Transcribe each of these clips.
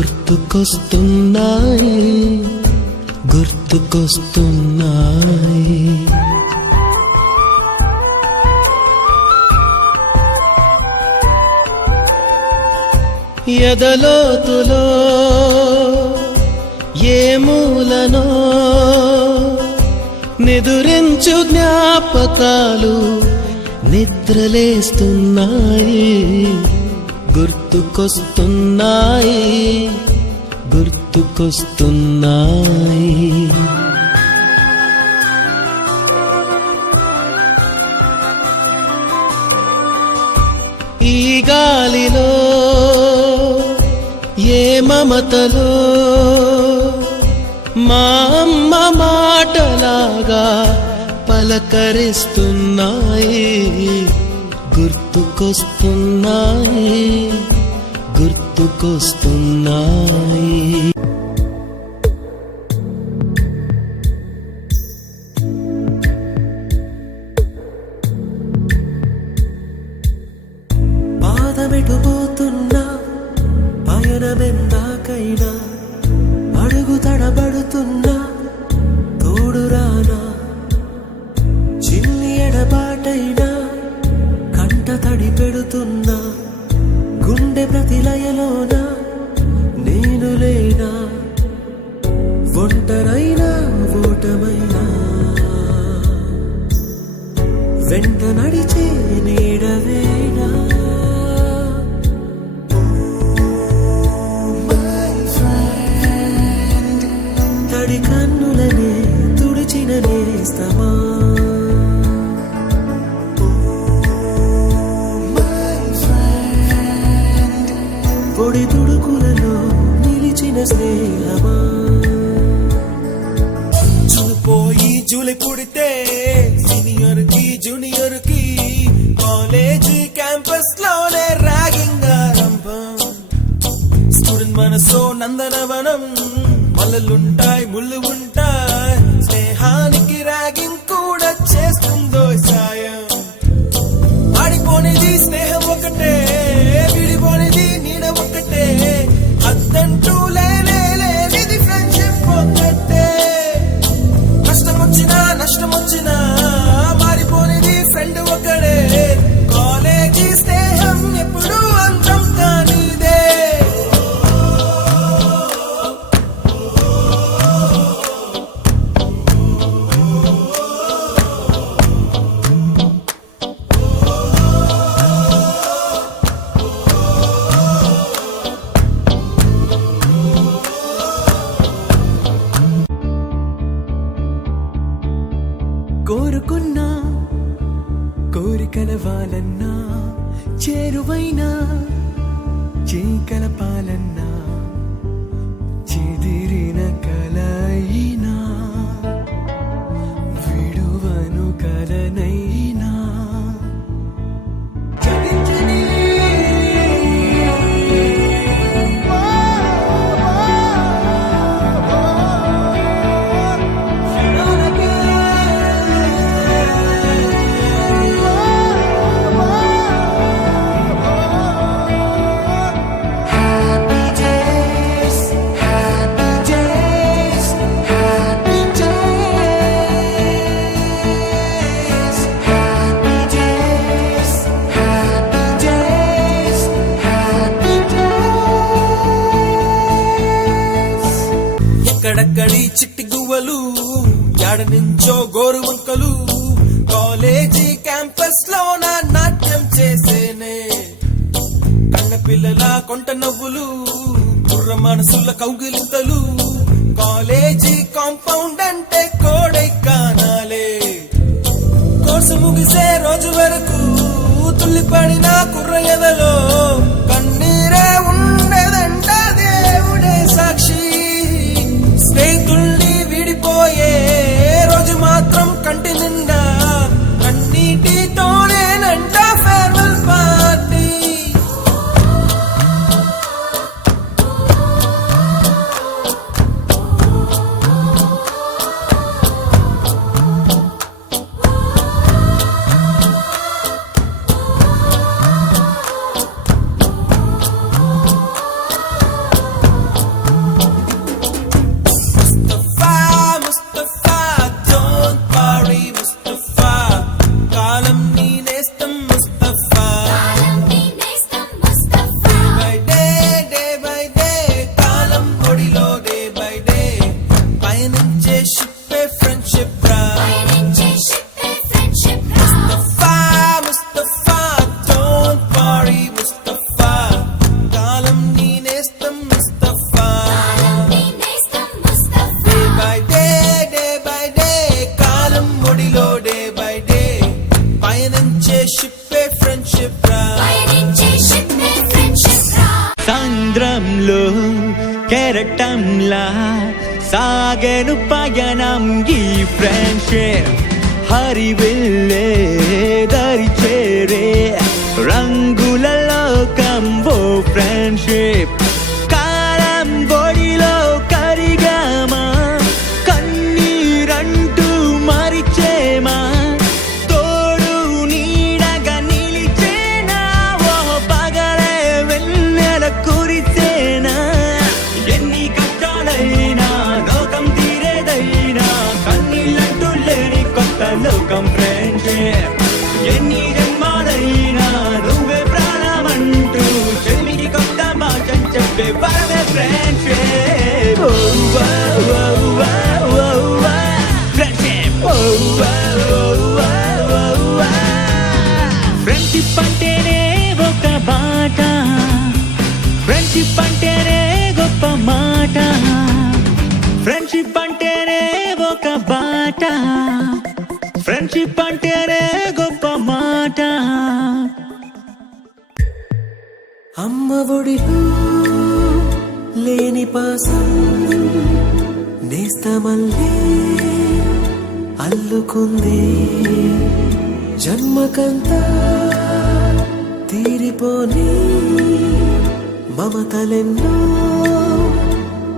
గుర్తుకొస్తున్నాయి గుర్తుకొస్తున్నాయి. ఎదలోతులో ఏ మూలనో నిదురించు జ్ఞాపకాలు నిద్రలేస్తున్నాయి గుర్తుకొస్తున్నాయి గుర్తుకొస్తున్నాయి. ఈ గాలిలో ఏ మమతలో మా అమ్మ మాటలాగా పలకరిస్తున్నాయి గుర్తుకొస్తున్నాయి గుర్తుకొస్తున్నాయి. పాదమెటుపోతున్నా పయనమెందాకైనా అడుగు తడబడుతున్నా తోడురానా చిన్ని ఎడబాటైనా కంట తడి పెడుతున్నా గుండె ప్రతిలయలోన నేను లేనా ఒంటరైనా ఓటమైనా వెంట నడిచే నీడవేనా తడి కన్నులనే తుడిచిన నేస్తమా పొడి తుడుకులలో నిలిచిన స్నేహమా పోయి జూలి పుడితే సీనియర్ కి జూనియర్ కి కాలేజీ క్యాంపస్ లోనే ర్యాగింగ్ ఆరంభం. స్టూడెంట్ మనసో నందనవనం మల్లలుంటాయి ముళ్ళు ఉంటాయి స్నేహానికి ర్యాగింగ్ కూడా చేస్తుందో సాయం. ఆడిపోనిది స్నేహం ఒకటే విడిపోనిది నీడ ఒకటే అద్దంటూ లేనిది ఫ్రెండ్షిప్ ఒకటే. కష్టమొచ్చినా నష్టమొచ్చినా మారిపోనిది ఫ్రెండ్ ఒకడే కాలేజీ స్నేహం ఎప్పుడు అంతం కానిదే. కోరుకున్నా కోరికల వాలన్నా చేరువైనా చేకలపాలన్నా చెదిరిన కలయినా విడువను కలనైనా ఎక్కడక్కడి చిట్టి గువ్వలు యాడ నుంచో గోరు వంకలు కాలేజీ క్యాంపస్ లోన నాట్యం చేసేనే. కన్న పిల్లల కొంట నవ్వులు కుర్ర మనసుల కౌగిలింతలు కాలేజీ కాంపౌండ్ అంటే కోడై కానాలే. కోర్సు ముగిసే రోజు వరకు తుల్లిపడిన కుర్ర ఎదలో కన్నీరే ఉండేదంట దేవుడే సాక్షి. స్నేహితుల్ని విడిపోయే రోజు మాత్రం కంటి నిండా కన్నీటితోనేనంట ఫేర్వెల్ పార్టీ. కెరటంలా సాగెను పయనం ఈ ఫ్రెండ్షిప్ హరివిల్లే దరి చేరే రంగుల లోకం ఓ ఫ్రెండ్షిప్ కాలం బొడిలో కరిగామా కన్నీరంటూ మరిచేమా తోడు నీడగా నిలిచేనా ఓ పగలే వెన్నెల కురిసేనా ఎన్ని కష్టాలైనా లోకం తీరేదైనా కన్నీళ్ళంటూ లేని కొత్త లోకం ఫ్రెండ్షిప్ ఎన్ని జన్మాలైనా నువ్వే ప్రాణమంటూ చెల్లికి కొత్త మాట చెప్పే పరమే ఫ్రెండ్షిప్ ఫ్రెండ్షిప్ అంటేనే ఒక బాట ఫ్రెండ్షిప్ అంటేనే గొప్ప మాట ఫ్రెండ్షిప్ అంటేనే ఒక బాట ఫ్రెండ్షిప్ అంటేనే గొప్ప మాట అమ్మ ఒడిలో లేని పాసం నేస్తమల్లే అల్లుకుంది జన్మకంతా తీరిపోని మమతలెన్నో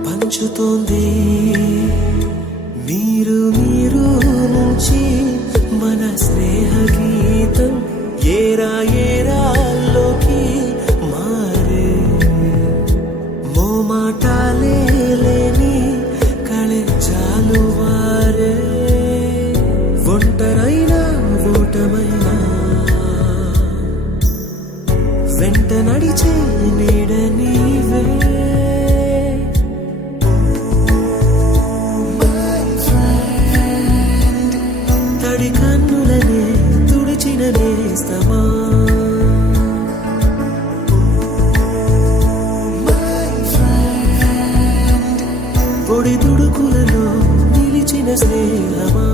పంచుతోంది మీరు మీరు నుంచి మన స్నేహ గీతం ఏరా ఏరాల్లోకి మారే మోమాటాలే లేని కళెచ్చాలు వారే ఒంటరైనా ఓటమైనా వెంట నడిచే నీడ నీవే తడి కన్నులనే తుడిచిన నేస్తమా పొడి తుడుకులలో నిలిచిన స్నేహమా